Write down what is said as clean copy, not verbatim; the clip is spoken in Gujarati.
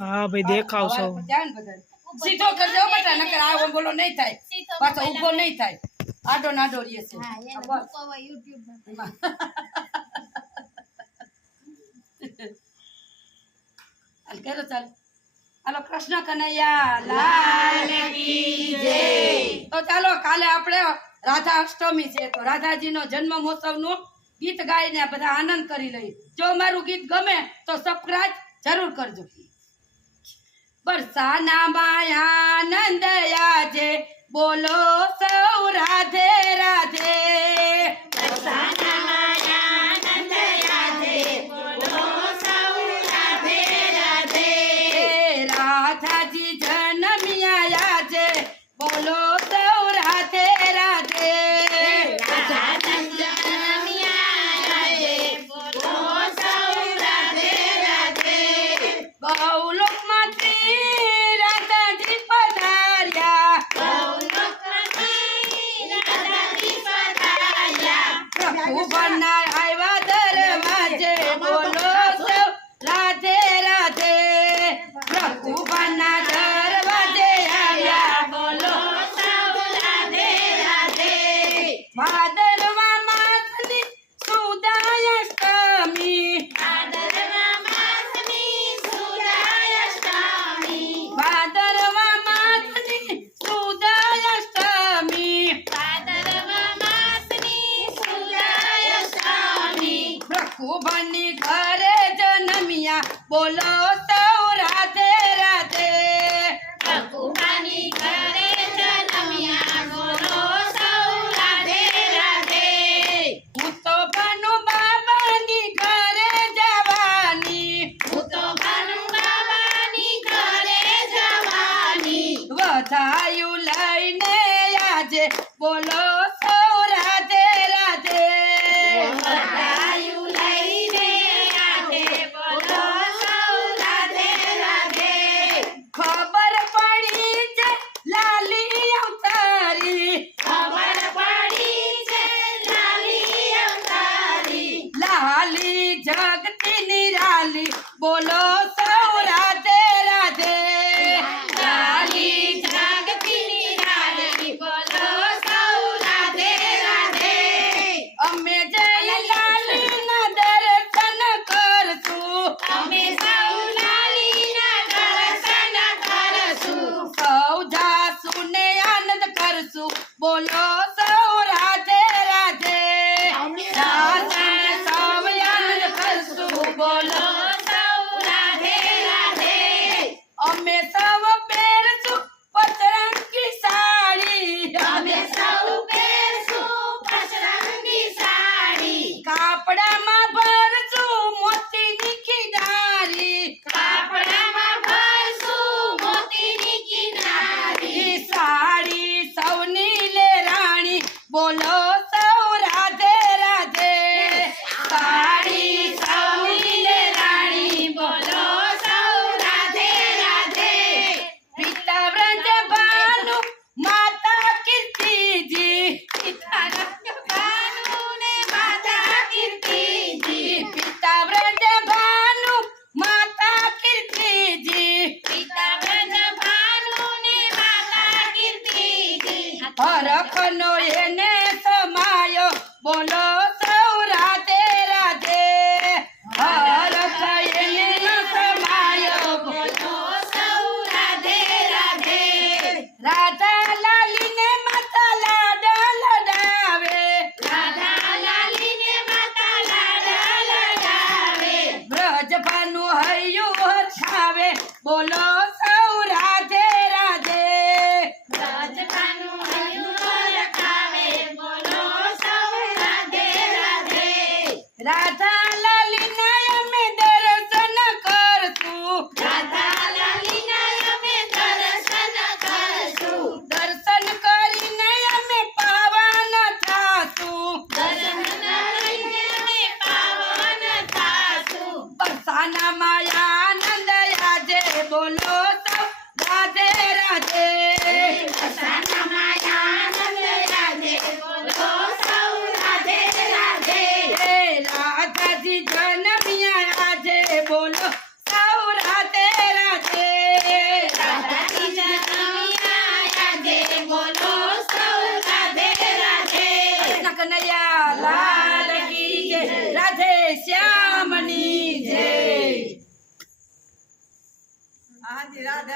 हाँ भाई देखाव सो सीधो करजो बेटा नकर आ बोलो नहीं थाय पाछो ऊभो नहीं थाय आडो नाडो रहे छे हां એને મૂકો YouTube માં હાલ કરો ચાલ હાલો કૃષ્ણ કનૈયા લાલ કી જય તો ચાલો કાલે આપણે રાધા અષ્ટમી છે તો રાધાજીનો જન્મ મહોત્સવનો ગીત ગાઈને બધા આનંદ કરી લઈ જો મારું ગીત ગમે તો સબસ્ક્રાઇબ જરૂર કરજો બરસાના માયાનંદ આજે બોલો સૌ રાધે રાધે બરસાના માયાનંદ આજે બોલો સૌ રાધે રાધે રાધાજી જન્મ્યા આજે બોલો સૌ રાધે રાધે રાધાજી જન્મ્યા આજે બોલો સૌ રાધે રાધે ગૌલોકમાંથી રાધાજી પધાર્યા ગૌલોકમાંથી રાધાજી પધાર્યા પ્રભુના આવ્યા દરવાજે બોલો સૌ રાધે રાધે પ્રભુના દરવાજે આવ્યા બોલો સૌ રાધે રાધે ભાદરવા માસની સુદાયષ્ટમી ભાદરવા માસની સુદાયષ્ટમી ભાદરવા માસની સુદાયષ્ટમી ભાદરવા માસની સુદાયષ્ટમી પ્રભુની ઘરે જન્મ્યા બોલો સૌ રાધે રાધે પ્રભુની ઘરે જન્મ્યા બોલો સૌ રાધે રાધે હું તો ભાનુ બાબાની ઘરે જવાની હું તો ભાનુ બાબાની ઘરે જવાની વધાયું લઈને આજે બોલો સૌ રાધે રાધે વધાયું લઈને આજે બોલો સૌ રાધે રાધે ખબર પડી છે લાલી અવતારી ખબર પડી છે લાલી અવતારી લાલી જગતી નિરાલી બોલો સૌ રાધે રાધે લાલી જગતી નિરાલી બોલો સૌ રાધે રાધે અમે જય લાલીના દર્શન કરશું અમે સૌ લાલીના દર્શન કરશું સૌ જાસુને આનંદ કરશું બોલો સૌ રાધે રાધે જાસુને સૌ આનંદ કરશું બોલો સૌ રાધે રાધે અમે સૌ પહેરશું પચરંગી સાડી અમે સૌ પહેરશું પચરંગી સાડી કાપડામાં ભરશું મોતીની કિનારી કાપડામાં ભરશું મોતીની કિનારી સાડી સૌની લે રાણી બોલો સૌ રાધે રાધે સાડી સૌની લે રાણી બોલો સૌ રાધે રાધે પિતા વ્રજ ભાનુ માતા કીર્તિજી પિતા વ્રજ ભાનુ ને માતા કીર્તિજી પિતા વ્રજ ભાનુ માતા કીર્તિજી પિતા વ્રજ ભાનુ ને માતા કીર્તિજી હરખનો એને સમાયો બોલો સૌ રાધે રાધે હરખ એને સમાયો બોલો સૌ રાધે રાધે રાધા લાલીને માતા લાડ લડાવે રાધા લાલીને માતા લાડ લડાવે બ્રજ ભાનુ હૈયું હર્ષાવે બોલો સૌ રાધે રાધે બ્રજ ભાનુ હૈયું હર્ષાવે બોલો સૌ રાધે રાધે રાધા લાલીના અમે દર્શન કરશું રાધા લાલીના અમે દર્શન કરશું દર્શન કરીને અમે પાવન થાશું દર્શન કરીને અમે પાવન થાશું બરસાના માયા